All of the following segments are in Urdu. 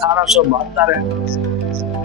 1872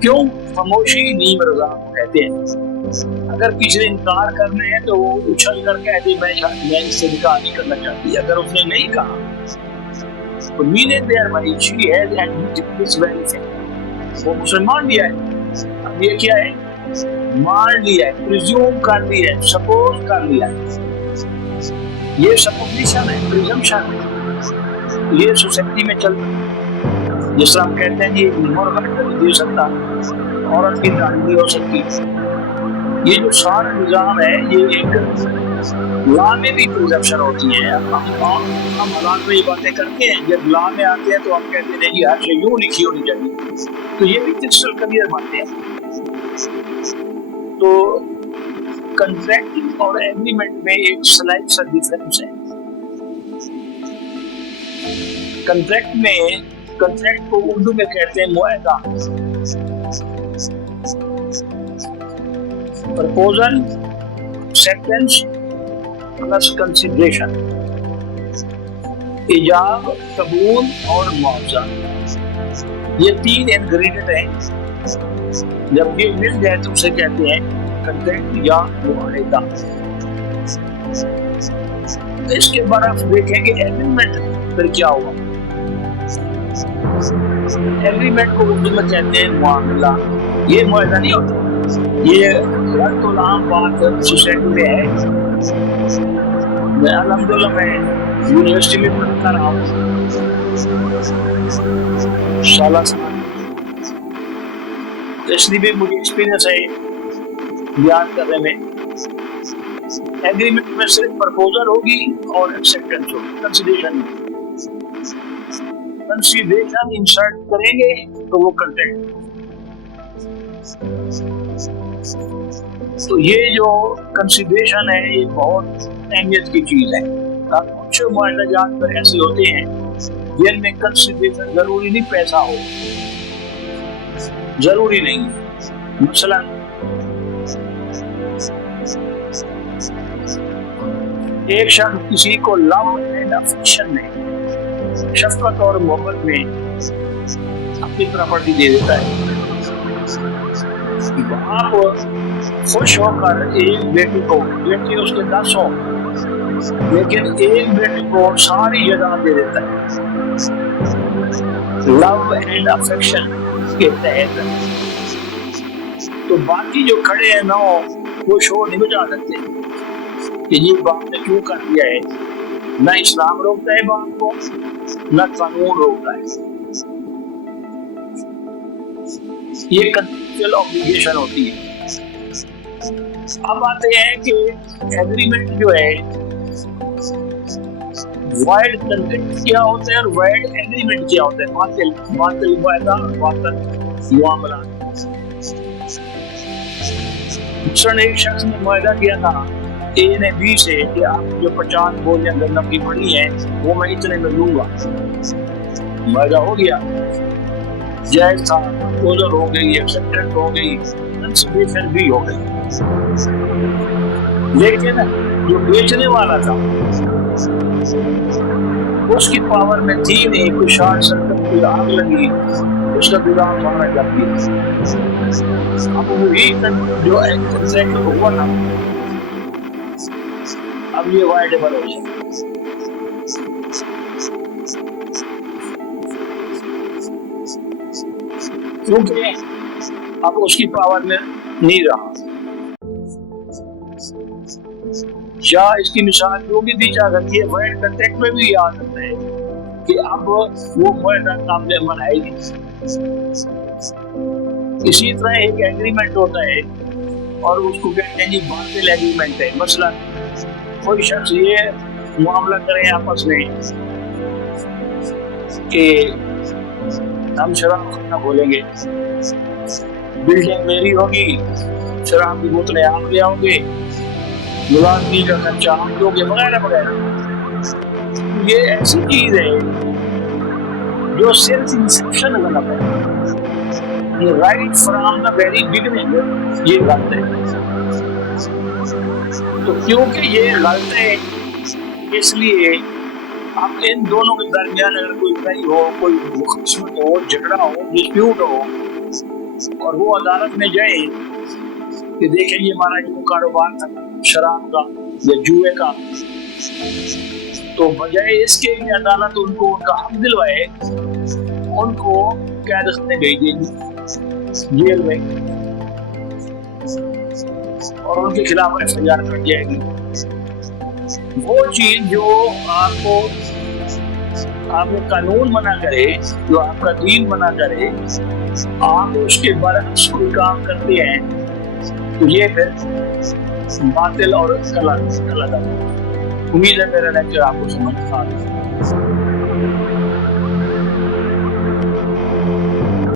کیوں خاموشی نیم رضا کہتے ہیں. اگر کسی نے انکار کرنا ہے تو وہ اچھل کر کہہ دے میں اس سے نکاح نہیں کرنا چاہتی. اگر اس نے نہیں کہا تو مین دیئر بھائی she has admitted this very thing. وہ مسلمان لیا ہے. اب یہ کیا ہے؟ مان لیا ہے, پریزیوم کر لیا ہے, سپوز کر لیا ہے. یہ سپوزیشن ہے, پریزمپشن ہے. یہ سوسائٹی میں چلتا ہے. جس طرح ہم کہتے ہیں کہ مرغ نہیں دے سکتا, عورت کی داڑھی نہیں ہو سکتی. یہ جو سارا نظام ہے یہ ایک لا میں بھی پرزپشن ہوتی ہے. ہم حالات میں یہ باتیں کرتے ہیں, جب لا میں آتے ہیں تو ہم کہتے ہیں کہ ہر شے یوں لکھی ہونی چاہیے. تو یہ بھی کرسٹل کلیئر باتیں ہیں. تو کنٹریکٹ اور ایگریمنٹ میں ایک سلائٹ سا ڈفرینس ہے. کنٹریکٹ کو اردو میں کہتے ہیں معاہدہ. پرپوزل, ایکسیپٹنس پلس کنسیڈریشن, ایجاب, قبول اور معاوضہ. یہ تین انگریڈینٹ ہیں. جب یہ مل جائے تو اسے کہتے ہیں کنٹریکٹ یا معاہدہ. اس کے برعکس دیکھیں کہ ایگریمنٹ پھر کیا ہوا. ایگریمنٹ کو اردو میں کہتے ہیں معاملہ. یہ معاہدہ نہیں ہوتا. یہ غلط و عام بات سوسائٹی میں ہے. میں الحمدللہ میں یونیورسٹی میں پڑھتا رہا ہوں سالہ سال, اس لیے بھی مجھے ایکسپیرینس ہے بیان کرنے میں. ایگریمنٹ میں صرف پرپوزل ہوگی اور ایکسیپٹنس ہوگی. کنسیڈریشن انسرٹ کریں گے تو وہ کنٹریکٹ. تو یہ جو کنسیڈریشن ہے یہ بہت اہمیت کی چیز ہے. کچھ معاہدہ جات پر ایسے ہوتے ہیں جن میں کنسیڈریشن ضروری نہیں پیسہ ہو, ضروری نہیں. مثلا ایک شخص کسی کو لو اینڈ افیکشن میں, شفقت اور محبت میں اپنی پراپرٹی دے دیتا ہے. آپ خوش ہو کر ایک بیٹی کو, بیٹی اس کے 10 ہو, لیکن ایک بیٹی کو ساری جائیداد دے دیتا ہے. لو اینڈ افیکشن کے تحت. تو باقی جو کھڑے ہیں نہ وہ شور نہیں بجا سکتے کہ یہ باپ نے کیوں کر دیا ہے. نہ اسلام روکتا ہے باپ کو, نہ قانون روکتا ہے. یہ کنٹریکچوئل اوبلیگیشن ہوتی ہے. اب آتے ہیں کہ ایگریمنٹ جو ہے وائڈ کنٹریکٹ کیا ہوتا ہے اور وائڈ ایگریمنٹ کیا ہوتا ہے. باطل معاہدہ, باطل معاملہ. مثلاً ایک شخص نے معاہدہ کیا تھا اے نے بی سے کہ آپ جو 50 بولیاں گندم کی پڑی ہیں وہ میں اتنے میں لوں گا. معاہدہ ہو گیا, جائز تھا, پرپوزل ہو گئی, ایکسیپٹنس ہو گئی, کنسیڈریشن بھی ہو گئی. لیکن جو بیچنے والا تھا اس کی پاور میں تھی نہیں. کوئی شارٹ سرکٹ, کوئی آگ لگی, اس کا گودام مارا جا گیا. اب وہی جو کنٹریکٹ ہوا نا, اب یہ وائڈیبل ہو جائے. کیونکہ اب اس کی پاور میں نہیں رہا. یا اس کی مثال جو بھی دی جا سکتی ہے, ورلڈ کنٹریکٹ میں بھی آ سکتا ہے کہ اب وہ معاہدہ قابل عمل ہے ہی. اسی طرح ایک ایگریمنٹ ہوتا ہے اور اس کو کہتے ہیں جی باطل ایگریمنٹ ہے. مثلا کوئی شخص یہ معاملہ کرے آپس میں کہ ہم شراب خانہ کھولیں گے, بلڈنگ میری ہوگی, شراب کی بوتلیں آپ لے آؤ گے, ملازمی کا خرچہ ہم دو گے, وغیرہ وغیرہ. یہ ایسی چیز ہے جو صرف انسیپشن غلط ہے. یہ right from the very beginning یہ غلط ہے. تو کیونکہ یہ غلط ہے اس لیے اب ان دونوں کے درمیان اگر کوئی لڑائی ہو، کوئی مخالفت ہو، جھگڑا ہو، ڈسپیوٹ ہو، اور وہ عدالت میں جائے کہ دیکھیں یہ ہمارا جو کاروبار تھا شراب کا یا جوئے کا، تو بجائے اس کے لیے عدالت ان کو ان کا حق دلوائے، ان کو قید خانے بھیجے گی، جیل میں، اور ان کے خلاف FIR کٹ جائے گی۔ وہ چیز جو آپ کو قانون منع کرے، جو آپ کا دین منع کرے، آپ اس کے برعکس کوئی کام کرتے ہیں تو یہ پھر باطل اور غلط ہے۔ امید ہے میرا لیکچر آپ کو سمجھ آ رہا ہے۔